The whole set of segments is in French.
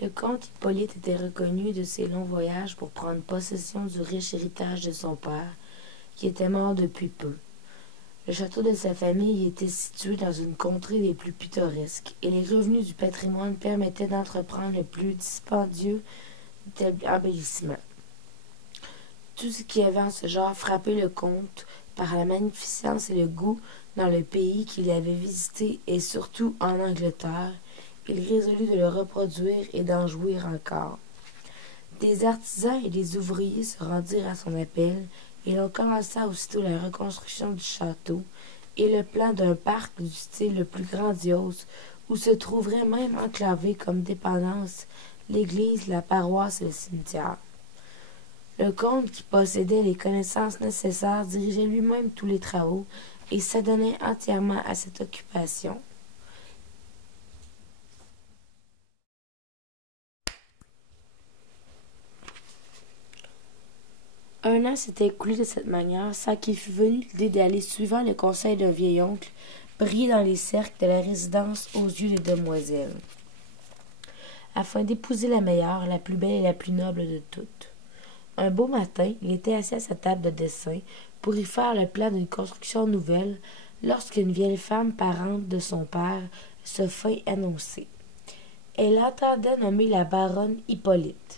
Le comte Hippolyte était reconnu de ses longs voyages pour prendre possession du riche héritage de son père, qui était mort depuis peu. Le château de sa famille était situé dans une contrée des plus pittoresques, et les revenus du patrimoine permettaient d'entreprendre le plus dispendieux embellissement. Tout ce qui avait en ce genre frappé le comte par la magnificence et le goût dans le pays qu'il avait visité et surtout en Angleterre. Il résolut de le reproduire et d'en jouir encore. Des artisans et des ouvriers se rendirent à son appel, et l'on commença aussitôt la reconstruction du château et le plan d'un parc du style le plus grandiose, où se trouveraient même enclavés comme dépendance l'église, la paroisse et le cimetière. Le comte, qui possédait les connaissances nécessaires, dirigeait lui-même tous les travaux et s'adonnait entièrement à cette occupation. Un an s'était écoulé de cette manière sans qu'il fût venu l'idée d'aller, suivant le conseil d'un vieil oncle, briller dans les cercles de la résidence aux yeux des demoiselles, afin d'épouser la meilleure, la plus belle et la plus noble de toutes. Un beau matin, il était assis à sa table de dessin pour y faire le plan d'une construction nouvelle lorsqu'une vieille femme parente de son père se fit annoncer. Elle entendait nommer la baronne Hippolyte.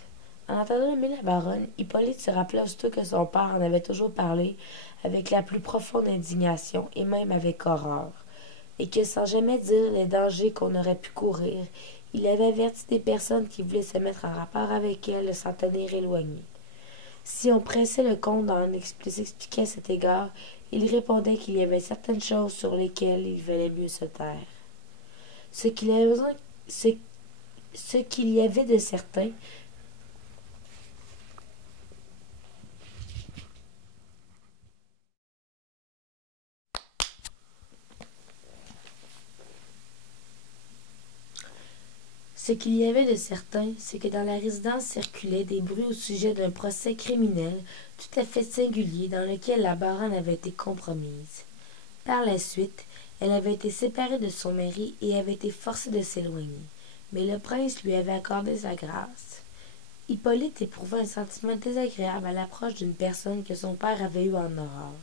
En entendant nommer la baronne, Hippolyte se rappela aussitôt que son père en avait toujours parlé avec la plus profonde indignation et même avec horreur, et que sans jamais dire les dangers qu'on aurait pu courir, il avait averti des personnes qui voulaient se mettre en rapport avec elle de s'en tenir éloignées. Si on pressait le comte d'en expliquer à cet égard, il répondait qu'il y avait certaines choses sur lesquelles il valait mieux se taire. Ce qu'il y avait de certain, c'est que dans la résidence circulaient des bruits au sujet d'un procès criminel tout à fait singulier dans lequel la baronne avait été compromise. Par la suite, elle avait été séparée de son mari et avait été forcée de s'éloigner, mais le prince lui avait accordé sa grâce. Hippolyte éprouva un sentiment désagréable à l'approche d'une personne que son père avait eue en horreur.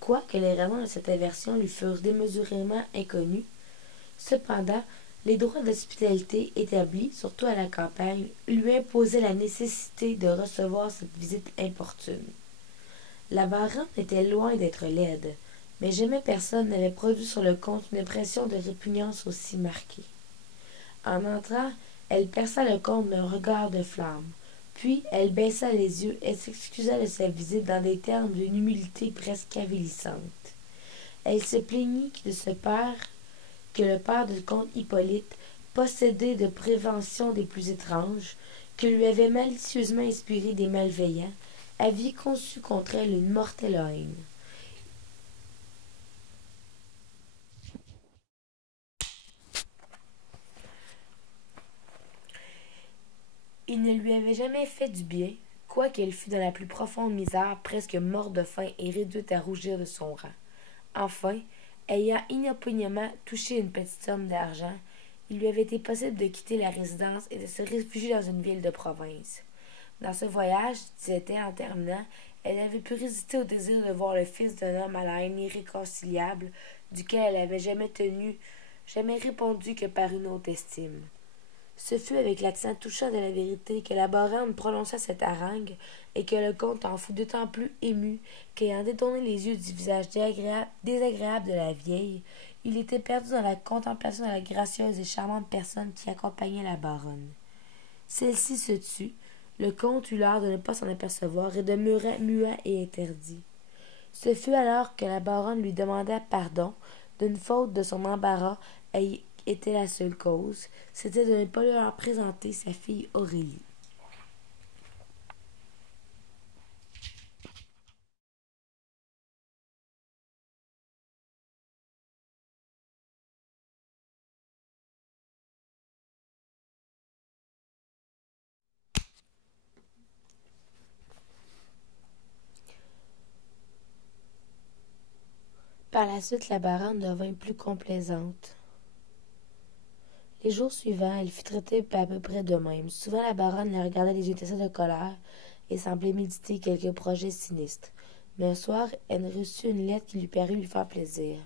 Quoique les raisons de cette aversion lui fussent démesurément inconnues, cependant, les droits d'hospitalité établis, surtout à la campagne, lui imposaient la nécessité de recevoir cette visite importune. La baronne était loin d'être laide, mais jamais personne n'avait produit sur le comte une impression de répugnance aussi marquée. En entrant, elle perça le comte d'un regard de flamme. Puis elle baissa les yeux et s'excusa de sa visite dans des termes d'une humilité presque avilissante. Elle se plaignit que le père du comte Hippolyte, possédé de préventions des plus étranges, que lui avait malicieusement inspiré des malveillants, avait conçu contre elle une mortelle haine. Il ne lui avait jamais fait du bien, quoiqu'elle fût dans la plus profonde misère, presque morte de faim et réduite à rougir de son rang. Enfin, ayant inopinément touché une petite somme d'argent, il lui avait été possible de quitter la résidence et de se réfugier dans une ville de province. Dans ce voyage, disait-elle en terminant, elle avait pu résister au désir de voir le fils d'un homme à la haine irréconciliable, duquel elle avait jamais répondu que par une haute estime. Ce fut avec l'accent touchant de la vérité que la baronne prononça cette harangue, et que le comte en fut d'autant plus ému qu'ayant détourné les yeux du visage désagréable de la vieille, il était perdu dans la contemplation de la gracieuse et charmante personne qui accompagnait la baronne. Celle-ci se tut, le comte eut l'air de ne pas s'en apercevoir et demeura muet et interdit. Ce fut alors que la baronne lui demanda pardon d'une faute de son embarras était la seule cause, c'était de ne pas leur présenter sa fille Aurélie. Par la suite, la baronne devint plus complaisante. Les jours suivants, elle fut traitée à peu près de même. Souvent, la baronne la regardait les yeux étincelles de colère et semblait méditer quelques projets sinistres. Mais un soir, elle reçut une lettre qui lui parut lui faire plaisir.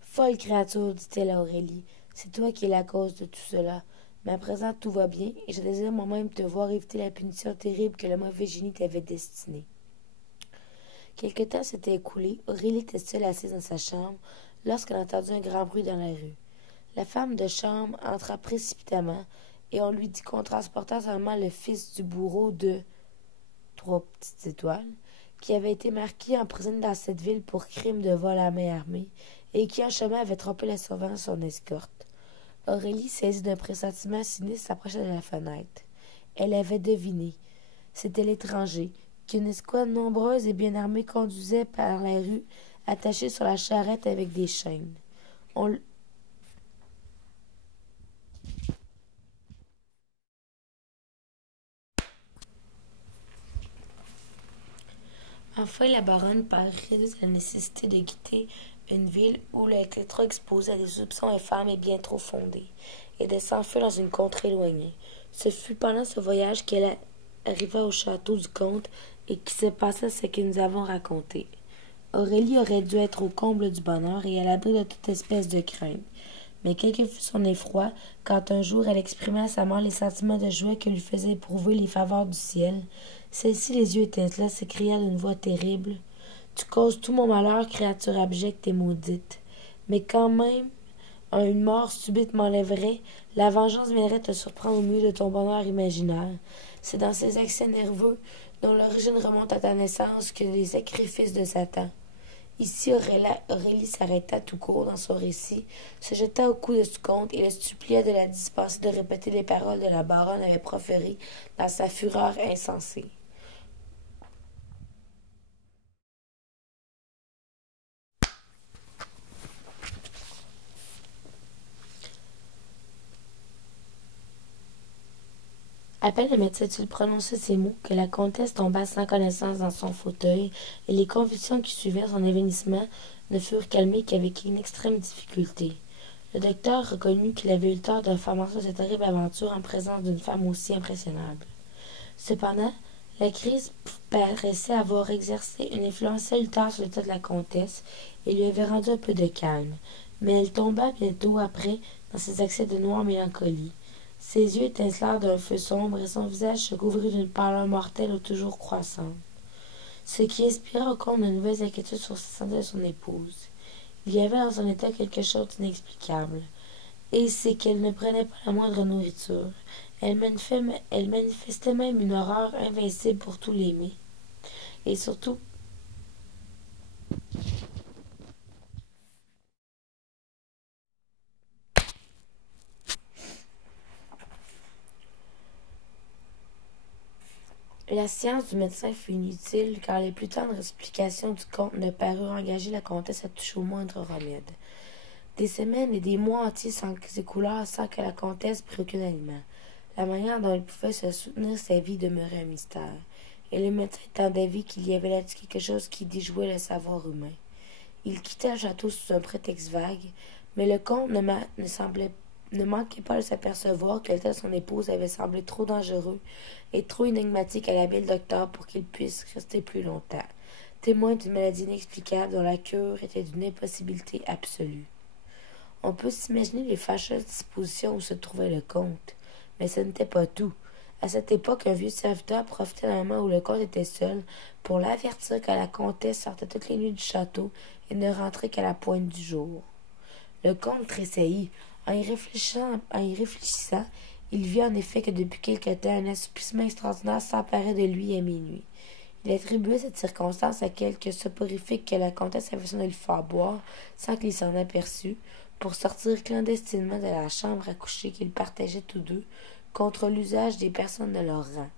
Folle créature, dit-elle à Aurélie, c'est toi qui es la cause de tout cela. Mais à présent, tout va bien, et je désire moi-même te voir éviter la punition terrible que le mauvais génie t'avait destinée. Quelque temps s'était écoulé. Aurélie était seule assise dans sa chambre lorsqu'elle entendit un grand bruit dans la rue. La femme de chambre entra précipitamment, et on lui dit qu'on transporta seulement le fils du bourreau de trois petites étoiles, qui avait été marqué emprisonné dans cette ville pour crime de vol à main armée, et qui en chemin avait trompé la surveillance de son escorte. Aurélie, saisie d'un pressentiment sinistre, s'approcha de la fenêtre. Elle avait deviné. C'était l'étranger, qu'une escouade nombreuse et bien armée conduisait par la rue, attaché sur la charrette avec des chaînes. Enfin, la baronne parut réduite à la nécessité de quitter une ville où elle était trop exposée à des soupçons infâmes et bien trop fondés, et de s'enfuir dans une contrée éloignée. Ce fut pendant ce voyage qu'elle arriva au château du comte et qu'il se passa ce que nous avons raconté. Aurélie aurait dû être au comble du bonheur et à l'abri de toute espèce de crainte. Mais quel que fût son effroi, quand un jour elle exprimait à sa mère les sentiments de joie que lui faisaient éprouver les faveurs du ciel, celle-ci, les yeux étincelants, s'écria d'une voix terrible. Tu causes tout mon malheur, créature abjecte et maudite. Mais quand même, une mort subite m'enlèverait, la vengeance viendrait te surprendre au milieu de ton bonheur imaginaire. C'est dans ces accès nerveux, dont l'origine remonte à ta naissance, que les sacrifices de Satan. Ici, Aurélie s'arrêta tout court dans son récit, se jeta au cou de ce comte et le supplia de la dispenser de répéter les paroles que la baronne avait proférées dans sa fureur insensée. À peine le médecin eut prononcé ces mots que la comtesse tomba sans connaissance dans son fauteuil, et les convulsions qui suivirent son évanouissement ne furent calmées qu'avec une extrême difficulté. Le docteur reconnut qu'il avait eu le tort de faire mention de cette horrible aventure en présence d'une femme aussi impressionnable. Cependant, la crise paraissait avoir exercé une influence salutaire sur l'état de la comtesse et lui avait rendu un peu de calme, mais elle tomba bientôt après dans ses accès de noire mélancolie. Ses yeux étincelèrent d'un feu sombre et son visage se couvrit d'une pâleur mortelle toujours croissante, ce qui inspira au comte de nouvelles inquiétudes sur la santé de son épouse. Il y avait dans son état quelque chose d'inexplicable, et c'est qu'elle ne prenait pas la moindre nourriture. Elle manifestait même une horreur invincible pour tous les mets, et surtout la science du médecin fut inutile, car les plus tendres explications du comte ne parurent engager la comtesse à toucher au moindre remède. Des semaines et des mois entiers s'écoulèrent sans que la comtesse prît aucun aliment. La manière dont elle pouvait se soutenir sa vie demeurait un mystère, et le médecin étant d'avis qu'il y avait là-dessus quelque chose qui déjouait le savoir humain. Il quitta le château sous un prétexte vague, mais le comte ne manquait pas de s'apercevoir que l'état de son épouse avait semblé trop dangereux et trop énigmatique à l'habile docteur pour qu'il puisse rester plus longtemps, témoin d'une maladie inexplicable dont la cure était d'une impossibilité absolue. On peut s'imaginer les fâcheuses dispositions où se trouvait le comte, mais ce n'était pas tout. À cette époque, un vieux serviteur profitait d'un moment où le comte était seul pour l'avertir que la comtesse sortait toutes les nuits du château et ne rentrait qu'à la pointe du jour. Le comte tressaillit. En y réfléchissant, il vit en effet que depuis quelque temps un assoupissement extraordinaire s'emparait de lui à minuit. Il attribuait cette circonstance à quelque soporifique que la comtesse avait sonné le faire boire, sans qu'il s'en aperçût, pour sortir clandestinement de la chambre à coucher qu'ils partageaient tous deux, contre l'usage des personnes de leur rang.